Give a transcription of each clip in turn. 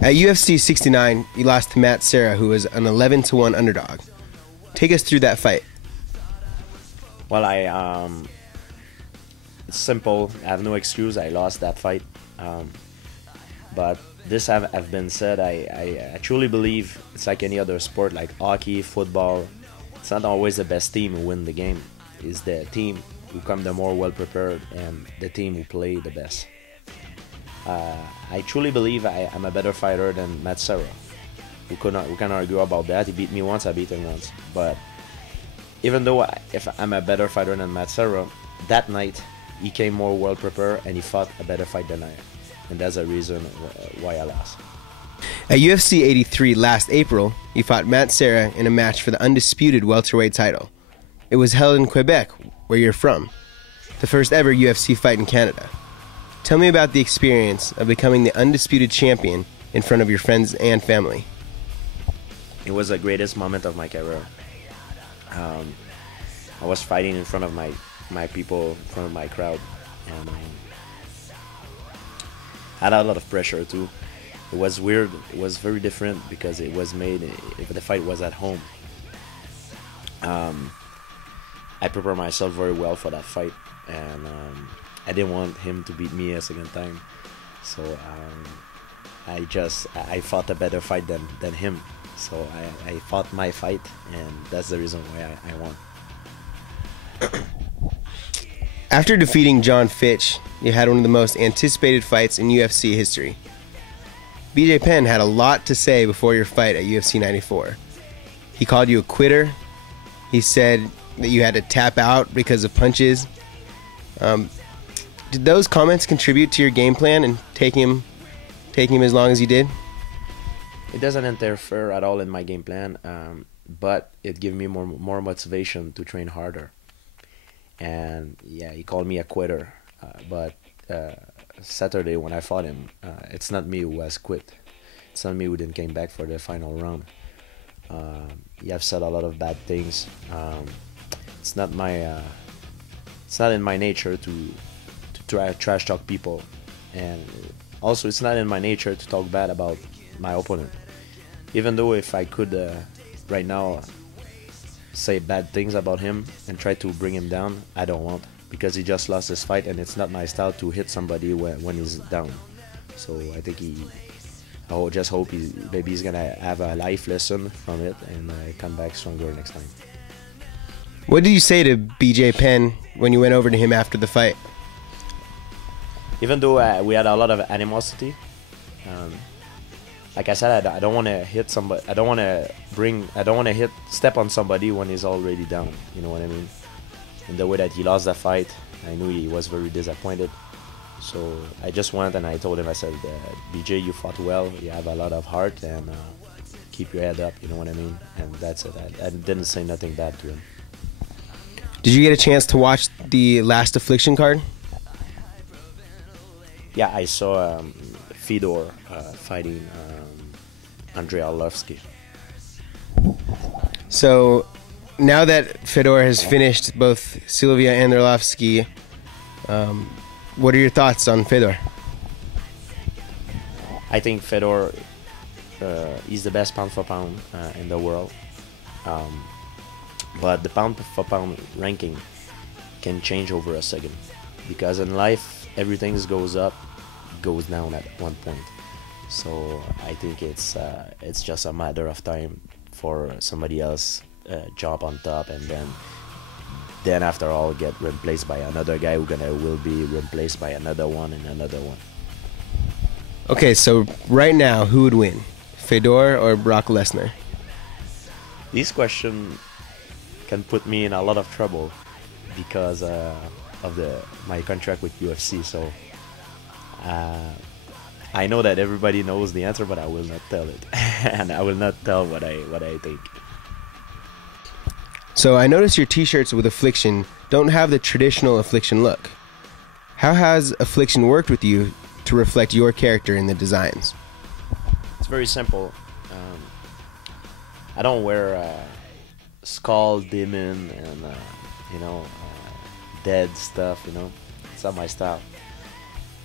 At UFC 69, you lost to Matt Serra, who was an 11-1 underdog. Take us through that fight. Well, it's simple. I have no excuse. I lost that fight. But this have been said, I truly believe it's like any other sport, like hockey, football. It's not always the best team who win the game. It's the team who come the more well prepared and the team who play the best. I truly believe I'm a better fighter than Matt Serra. We can argue about that. He beat me once, I beat him once. But even though if I'm a better fighter than Matt Serra, that night he came more well prepared and he fought a better fight than I. And that's the reason why I lost. At UFC 83 last April, you fought Matt Serra in a match for the undisputed welterweight title. It was held in Quebec, where you're from, the first ever UFC fight in Canada. Tell me about the experience of becoming the undisputed champion in front of your friends and family. It was the greatest moment of my career. I was fighting in front of my people, in front of my crowd, and I had a lot of pressure too. It was weird. It was very different because it was made if the fight was at home. I prepared myself very well for that fight, and I didn't want him to beat me a second time. So I fought a better fight than him. So I fought my fight, and that's the reason why I won. After defeating John Fitch, you had one of the most anticipated fights in UFC history. BJ Penn had a lot to say before your fight at UFC 94. He called you a quitter. He said that you had to tap out because of punches. Did those comments contribute to your game plan and taking him as long as you did? It doesn't interfere at all in my game plan, but it gave me more motivation to train harder. And yeah, he called me a quitter, but Saturday when I fought him, it's not me who has quit. It's not me who didn't came back for the final round. You have said a lot of bad things. It's not in my nature to trash talk people, and also it's not in my nature to talk bad about my opponent. Even though if I could right now say bad things about him and try to bring him down, I don't want, because he just lost his fight and it's not my style to hit somebody when he's down. So I think I just hope maybe he's gonna have a life lesson from it and come back stronger next time. What did you say to BJ Penn when you went over to him after the fight? Even though we had a lot of animosity, like I said, I don't want to hit somebody. I don't want to step on somebody when he's already down. You know what I mean? In the way that he lost that fight, I knew he was very disappointed. So I just went and I told him, I said, BJ, you fought well. You have a lot of heart, and keep your head up. You know what I mean? And that's it. I didn't say nothing bad to him. Did you get a chance to watch the last Affliction card? Yeah, I saw Fedor fighting Andrei Arlovsky. So now that Fedor has finished both Silva and Arlovsky, what are your thoughts on Fedor? I think Fedor is the best pound for pound in the world. But the pound for pound ranking can change over a second, because in life everything goes up, goes down at one point. So I think it's just a matter of time for somebody else jump on top, and then after all get replaced by another guy who will be replaced by another one and another one. Okay, so right now, who would win, Fedor or Brock Lesnar? This question can put me in a lot of trouble because of my contract with UFC. So I know that everybody knows the answer, but I will not tell it, and I will not tell what I think. So I notice your T-shirts with Affliction don't have the traditional Affliction look. How has Affliction worked with you to reflect your character in the designs? It's very simple. I don't wear skull, demon, and dead stuff. It's not my style.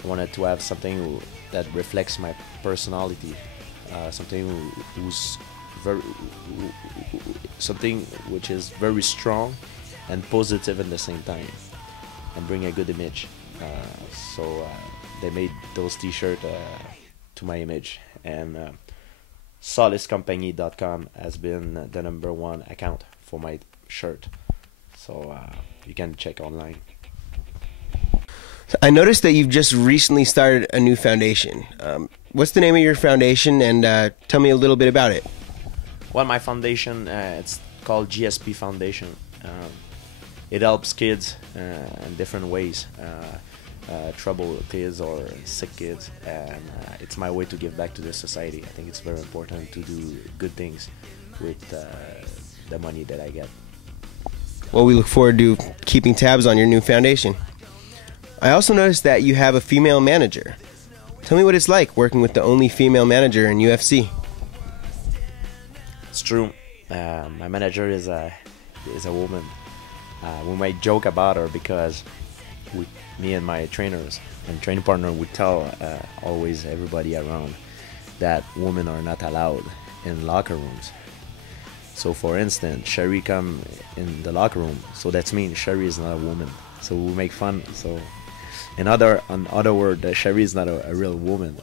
I wanted to have something that reflects my personality, something which is very strong and positive at the same time, and bring a good image. So they made those t-shirts to my image, and SolisCompagnie.com has been the #1 account for my shirt. So you can check online. I noticed that you've just recently started a new foundation. What's the name of your foundation, and tell me a little bit about it? Well, my foundation, it's called GSP Foundation. It helps kids in different ways, troubled kids or sick kids, and it's my way to give back to the society. I think it's very important to do good things with the money that I get. Well, we look forward to keeping tabs on your new foundation. I also noticed that you have a female manager. Tell me what it's like working with the only female manager in UFC. It's true. My manager is a woman. We might joke about her because me and my trainers and training partner would tell always everybody around that women are not allowed in locker rooms. So for instance, Sherry come in the locker room, so that means Sherry is not a woman. So we make fun. So in other words, Sherry is not a real woman.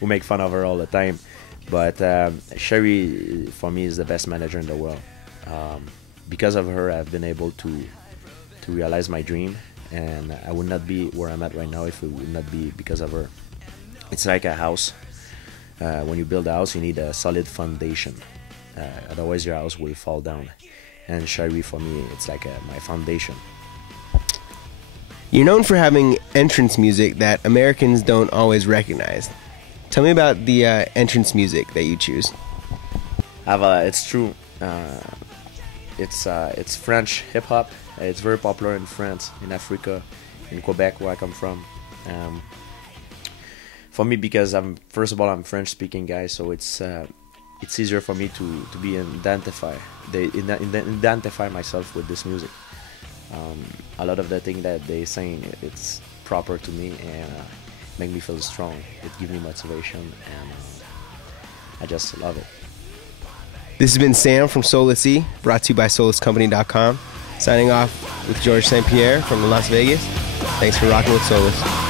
We make fun of her all the time. But Sherry, for me, is the best manager in the world. Because of her, I've been able to realize my dream, and I would not be where I'm at right now if it would not be because of her. It's like a house. When you build a house, you need a solid foundation. Otherwise, your house will fall down. And Sherry, for me, it's like my foundation. You're known for having entrance music that Americans don't always recognize. Tell me about the entrance music that you choose. It's true. It's French hip hop. It's very popular in France, in Africa, in Quebec, where I come from. For me, because I'm French speaking guy, so it's easier for me to identify myself with this music. A lot of the things that they saying, it's proper to me and make me feel strong. It gives me motivation, and I just love it. This has been Sam from SolisE, brought to you by SolisCompany.com. Signing off with George St-Pierre from Las Vegas. Thanks for rocking with Solis.